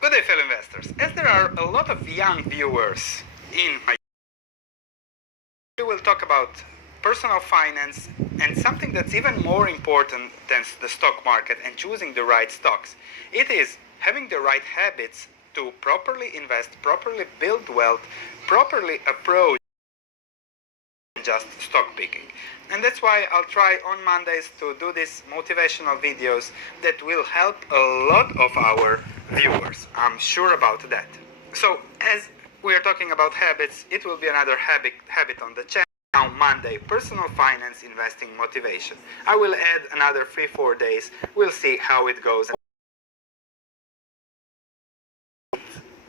Good day, fellow investors. As there are a lot of young viewers in my we will talk about personal finance and something that's even more important than the stock market and choosing the right stocks. It is having the right habits to properly invest, properly build wealth, properly approach just stock picking. And that's why I'll try on Mondays to do these motivational videos that will help a lot of our viewers. I'm sure about that. So as we are talking about habits, it will be another habit on the channel. Now Monday, personal finance investing motivation. I will add another 3-4 days. We'll see how it goes.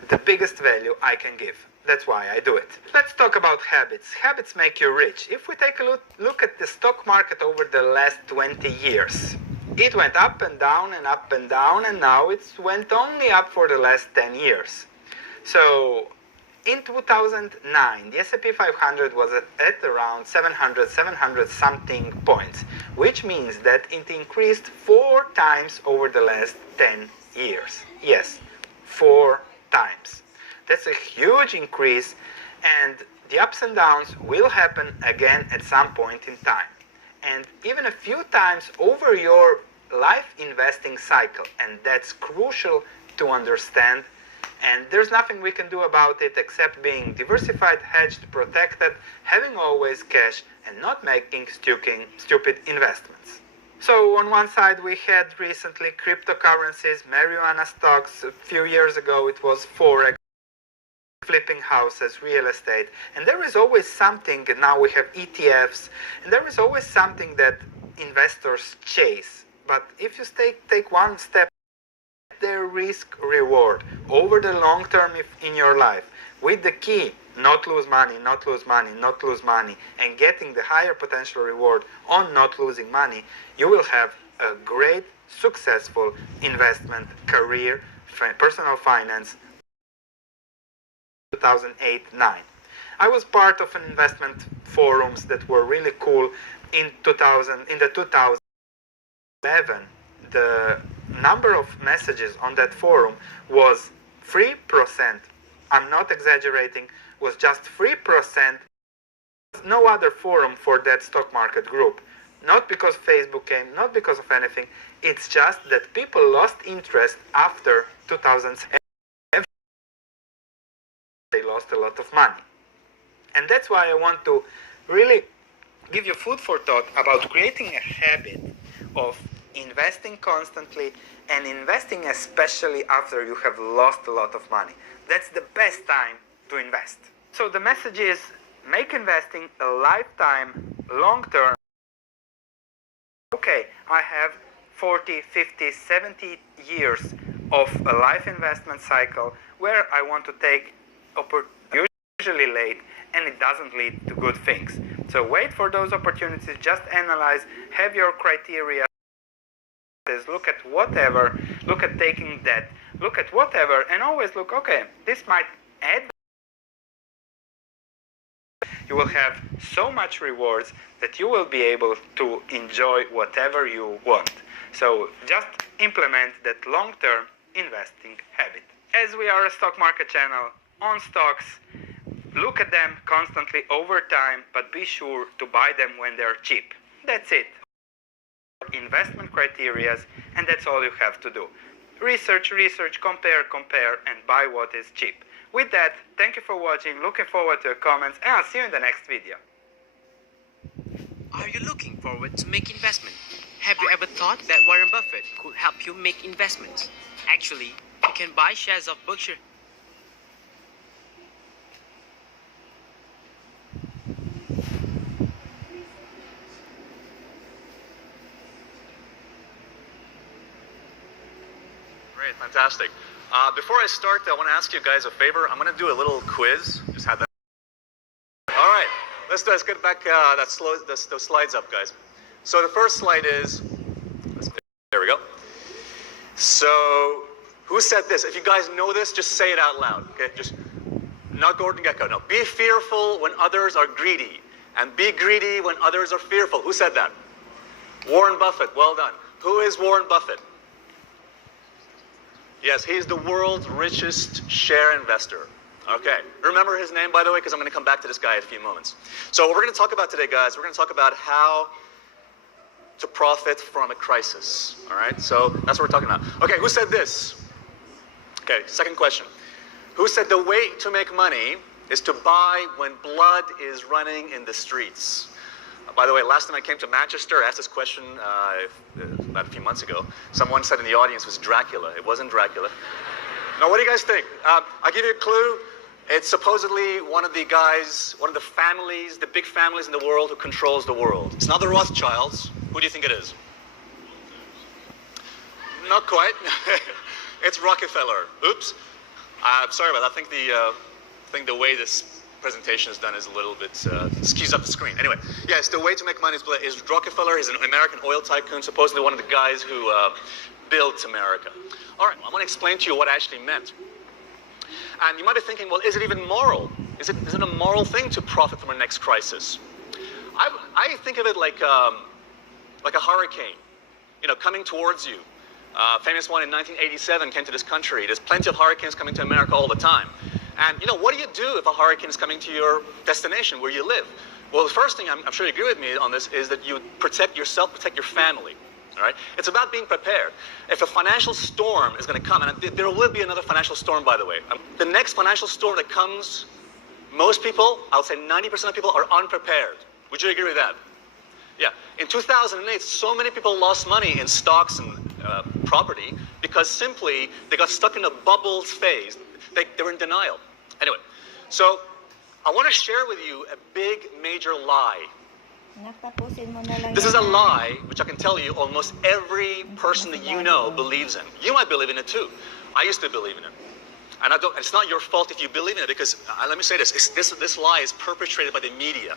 The biggest value I can give. That's why I do it. Let's talk about habits. Habits make you rich. If we take a look at the stock market over the last 20 years, it went up and down and up and down, and now it's went only up for the last 10 years. So in 2009, the S&P 500 was at around 700 something points, which means that it increased 4 times over the last 10 years. Yes, 4 times. That's a huge increase, and the ups and downs will happen again at some point in time. And even a few times over your life investing cycle, and that's crucial to understand. And there's nothing we can do about it except being diversified, hedged, protected, having always cash, and not making stupid investments. So on one side we had recently cryptocurrencies, marijuana stocks. A few years ago it was Forex, flipping houses, real estate. And there is always something, and now we have ETFs, and there is always something that investors chase. But if you take one step, their risk reward over the long term in your life, with the key not lose money, not lose money, not lose money, and getting the higher potential reward on not losing money, you will have a great successful investment career, personal finance. 2008-9. I was part of an investment forums that were really cool in the 2011. The number of messages on that forum was 3%. I'm not exaggerating, was just 3%. No other forum for that stock market group. Not because Facebook came, not because of anything. It's just that people lost interest after 2007. They lost a lot of money. And that's why I want to really give you food for thought about creating a habit of investing constantly and investing especially after you have lost a lot of money. That's the best time to invest. So the message is, make investing a lifetime, long term. Okay, I have 40, 50, 70 years of a life investment cycle where I want to take usually late, and it doesn't lead to good things. So wait for those opportunities, just analyze, have your criteria, look at whatever, look at taking debt, look at whatever, and always look, okay, this might add. You will have so much rewards that you will be able to enjoy whatever you want. So just implement that long-term investing habit. As we are a stock market channel, on stocks, look at them constantly over time, but be sure to buy them when they're cheap. That's it. Investment criteria, and that's all you have to do. Research, compare, and buy what is cheap. With that, thank you for watching, looking forward to your comments, and I'll see you in the next video. Are you looking forward to make investment? Have you ever thought that Warren Buffett could help you make investments? Actually, you can buy shares of Berkshire. Great, fantastic. Before I start, I want to ask you guys a favor. I'm going to do a little quiz. Just have that. All right, let's get back those slides up, guys. So the first slide is, there we go. So who said this? If you guys know this, just say it out loud. Okay, just not Gordon Gekko. No, be fearful when others are greedy, and be greedy when others are fearful. Who said that? Warren Buffett. Well done. Who is Warren Buffett? Yes, he's the world's richest share investor. Okay, remember his name, by the way, because I'm going to come back to this guy in a few moments. So what we're going to talk about today, guys, we're going to talk about how to profit from a crisis. All right, so that's what we're talking about. Okay, who said this? Okay, second question. Who said the way to make money is to buy when blood is running in the streets? By the way, last time I came to Manchester, I asked this question about a few months ago. Someone said in the audience it was Dracula. It wasn't Dracula. Now, what do you guys think? I'll give you a clue. It's supposedly one of the guys, one of the families, the big families in the world who controls the world. It's not the Rothschilds. Who do you think it is? Not quite. It's Rockefeller. Oops. Sorry about that. I think the way this presentation is done is a little bit skews up the screen. Anyway, yes, the way to make money is Rockefeller. He's an American oil tycoon, supposedly one of the guys who built America. All right, I want to explain to you what I actually meant. And you might be thinking, well, is it even moral? Is it a moral thing to profit from a next crisis? I think of it like a hurricane, coming towards you. Famous one in 1987 came to this country. There's plenty of hurricanes coming to America all the time. And what do you do if a hurricane is coming to your destination where you live? Well, the first thing, I'm sure you agree with me on this, is that you protect yourself, protect your family. All right? It's about being prepared. If a financial storm is going to come, and there will be another financial storm, by the way. The next financial storm that comes, most people, I would say 90% of people, are unprepared. Would you agree with that? Yeah. In 2008, so many people lost money in stocks and property because simply they got stuck in a bubbles phase. They were in denial. Anyway, so I want to share with you a big, major lie. This is a lie, which I can tell you almost every person that you know believes in. You might believe in it too. I used to believe in it. And it's not your fault if you believe in it, because let me say this. This lie is perpetrated by the media.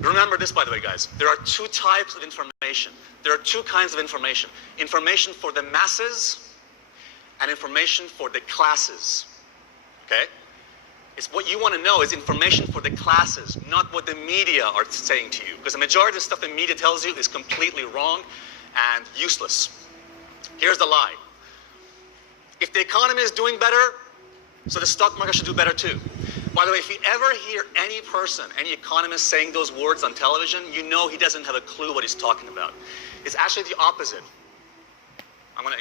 Remember this, by the way, guys. There are two types of information. There are two kinds of information. Information for the masses and information for the classes. Okay? It's what you want to know is information for the classes, not what the media are saying to you. Because the majority of the stuff the media tells you is completely wrong and useless. Here's the lie. If the economy is doing better, so the stock market should do better too. By the way, if you ever hear any person, any economist saying those words on television, you know he doesn't have a clue what he's talking about. It's actually the opposite.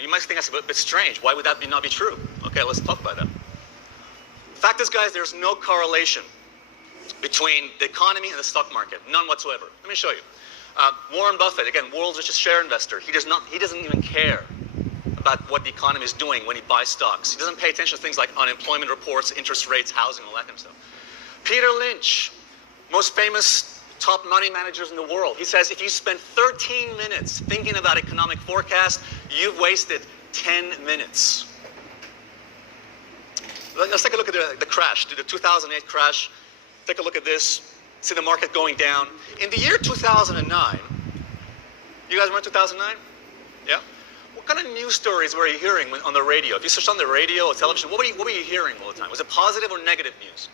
You might think that's a bit strange. Why would that not be true? Okay, let's talk about that. The fact is, guys, there's no correlation between the economy and the stock market. None whatsoever. Let me show you. Warren Buffett, again, world's richest share investor. He doesn't even care about what the economy is doing when he buys stocks. He doesn't pay attention to things like unemployment reports, interest rates, housing, all that kind of stuff. Peter Lynch, most famous top money managers in the world. He says if you spend 13 minutes thinking about economic forecast, you've wasted 10 minutes. Let's take a look at the crash, the 2008 crash. Take a look at this. See the market going down. In the year 2009, you guys remember 2009? Yeah? What kind of news stories were you hearing on the radio? If you searched on the radio or television, what were you hearing all the time? Was it positive or negative news?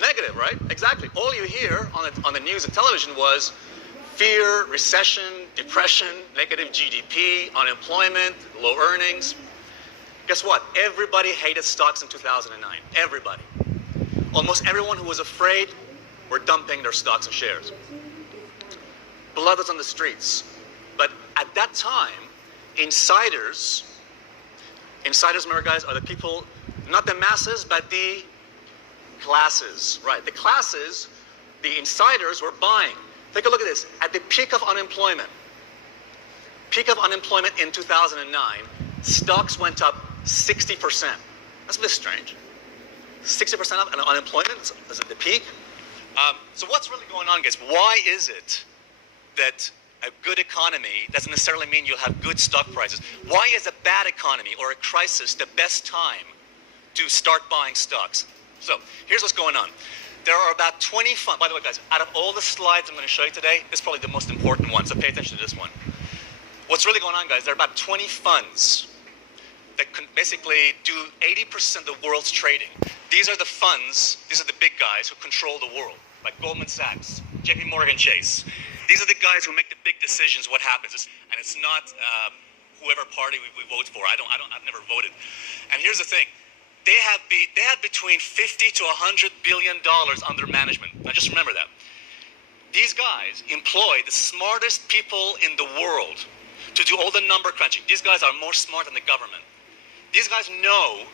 Negative, right? Exactly. All you hear on the news and television was fear, recession, depression, negative GDP, unemployment, low earnings. Guess what? Everybody hated stocks in 2009. Everybody. Almost everyone who was afraid were dumping their stocks and shares. Blood was on the streets. But at that time, insiders, remember, guys, are the people, not the masses, but the classes, right? The classes, the insiders were buying. Take a look at this. At the peak of unemployment in 2009, stocks went up 60%. That's a bit strange. 60% up, and unemployment is at the peak. So what's really going on, guys? Why is it that a good economy doesn't necessarily mean you'll have good stock prices? Why is a bad economy or a crisis the best time to start buying stocks? So here's what's going on. There are about 20 funds. By the way, guys, out of all the slides I'm going to show you today, this is probably the most important one, so pay attention to this one. What's really going on, guys, there are about 20 funds that can basically do 80% of the world's trading. These are the funds, these are the big guys who control the world, like Goldman Sachs, JP Morgan Chase. These are the guys who make the big decisions, what happens. And it's not whoever party we vote for. I've never voted. And here's the thing. They have between 50 to 100 billion dollars under management. Now just remember that. These guys employ the smartest people in the world to do all the number crunching. These guys are more smart than the government. These guys know,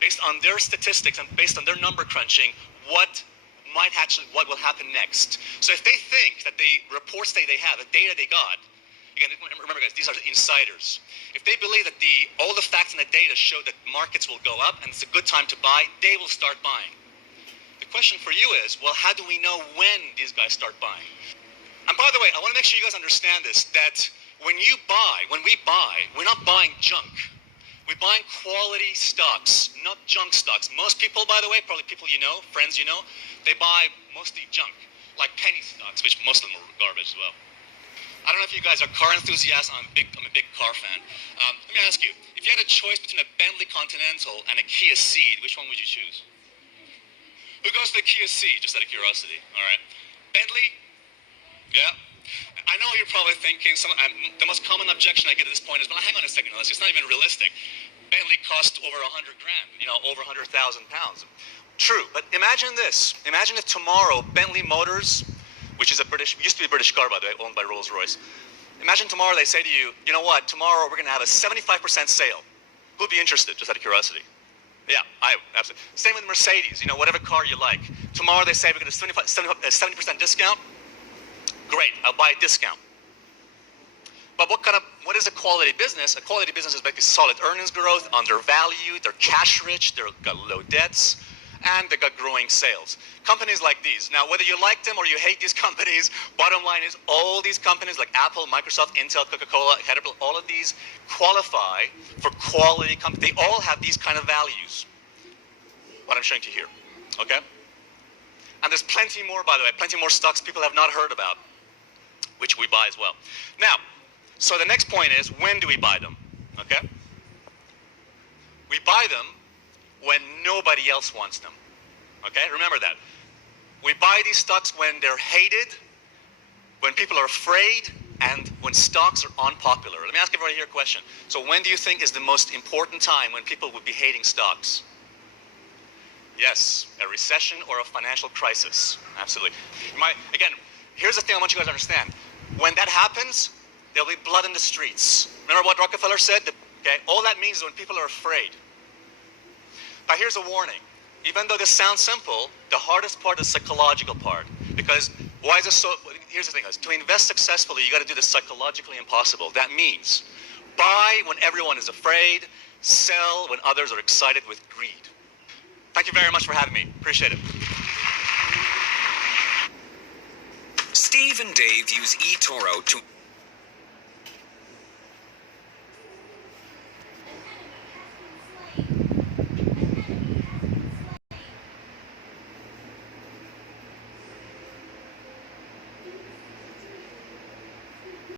based on their statistics and based on their number crunching, what will happen next. So if they think that the reports they have, the data they got, again, remember guys, these are insiders. If they believe that all the facts and the data show that markets will go up and it's a good time to buy, they will start buying. The question for you is, well, how do we know when these guys start buying? And by the way, I want to make sure you guys understand this, that when we buy, we're not buying junk. We're buying quality stocks, not junk stocks. Most people, by the way, probably people you know, friends you know, they buy mostly junk, like penny stocks, which most of them are garbage as well. I don't know if you guys are car enthusiasts. I'm a big car fan. Let me ask you, if you had a choice between a Bentley Continental and a Kia Ceed, which one would you choose? Who goes to the Kia Ceed, just out of curiosity? All right. Bentley? Yeah. I know you're probably thinking, the most common objection I get at this point is, well, hang on a second, it's not even realistic. Bentley cost over 100 grand, over 100,000 pounds. True, but imagine this. Imagine if tomorrow Bentley Motors, which is used to be a British car, by the way, owned by Rolls-Royce. Imagine tomorrow they say to you, you know what, tomorrow we're going to have a 75% sale. Who'd be interested, just out of curiosity? Yeah, absolutely. Same with Mercedes, whatever car you like. Tomorrow they say we're going to 70% discount. Great, I'll buy a discount. But what is a quality business? A quality business is basically solid earnings growth, undervalued, they're cash rich, they've got low debts, and they've got growing sales. Companies like these. Now, whether you like them or you hate these companies, bottom line is all these companies like Apple, Microsoft, Intel, Coca-Cola, Caterpillar, all of these qualify for quality companies. They all have these kind of values. What I'm showing you here, okay? And there's plenty more, by the way, plenty more stocks people have not heard about, which we buy as well. Now, so the next point is, when do we buy them, okay? We buy them when nobody else wants them, okay? Remember that. We buy these stocks when they're hated, when people are afraid, and when stocks are unpopular. Let me ask everybody here a question. So when do you think is the most important time when people would be hating stocks? Yes, a recession or a financial crisis. Absolutely. Again, here's the thing I want you guys to understand. When that happens, there'll be blood in the streets. Remember what Rockefeller said? Okay, all that means is when people are afraid. But here's a warning. Even though this sounds simple, the hardest part is the psychological part. Because why is this so? Here's the thing, guys. To invest successfully, you got to do the psychologically impossible. That means buy when everyone is afraid, sell when others are excited with greed. Thank you very much for having me. Appreciate it. Steve and Dave use eToro to